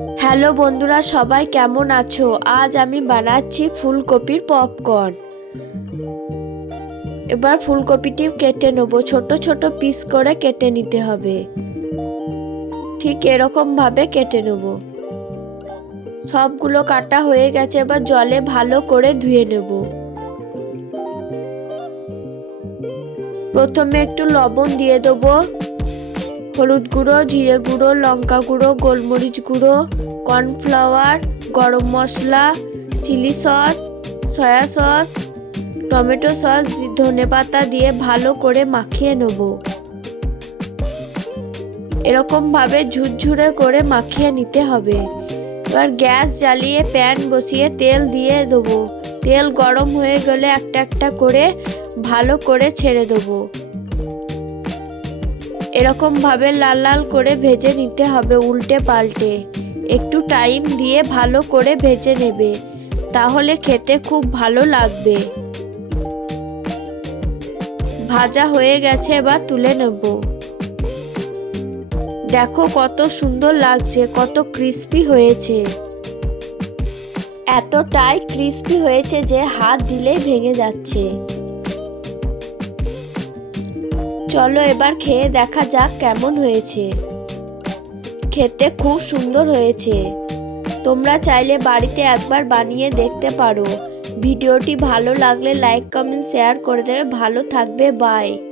Hello বন্ধুরা, সবাই কেমন আছো? আজ আমি বানাচ্ছি ফুলকপির পপকর্ন। এবার ফুলকপিটি কেটে নেব, ছোট ছোট পিস করে কেটে নিতে হবে। ঠিক এরকম ভাবে কেটে নেব। সবগুলো কাটা হয়ে গেছে, এবার জলে ভালো করে ধুয়ে নেব। প্রথমে একটু লবণ দিয়ে দেবো, হলুদ গুঁড়ো, জিরে গুঁড়ো, লঙ্কা গুঁড়ো, গোলমরিচ গুঁড়ো, কর্নফ্লাওয়ার, গরম মশলা, chilli sauce, soya sauce, tomato sauce, ধনেপাতা দিয়ে ভালো করে মাখিয়ে নেব। এরকম ভাবে ঝুরঝুরে করে মাখিয়ে নিতে হবে। এবার গ্যাস জ্বালিয়ে প্যান বসিয়ে তেল দিয়ে দেবো। তেল গরম হয়ে গেলে একটা একটা করে ভালো করে ছেড়ে দেবো। এরকম ভাবে লাল লাল করে ভেজে নিতে হবে, উল্টে পাল্টে। একটু টাইম দিয়ে ভালো করে ভেজে নেবে, তাহলে খেতে খুব ভালো লাগবে। ভাজা হয়ে গেছে, এবার তুলে নেব। দেখো কত সুন্দর লাগছে, কত ক্রিস্পি হয়েছে। এতটাই ক্রিস্পি হয়েছে যে হাত দিলেই ভেঙে যাচ্ছে। চলো এবার খেয়ে দেখা যাক কেমন হয়েছে। খেতে খুব সুন্দর হয়েছে। তোমরা চাইলে বাড়িতে একবার বানিয়ে দেখতে পারো। ভিডিওটি ভালো লাগলে লাইক, কমেন্ট, শেয়ার করে দেবে। ভালো থাকবে, বাই।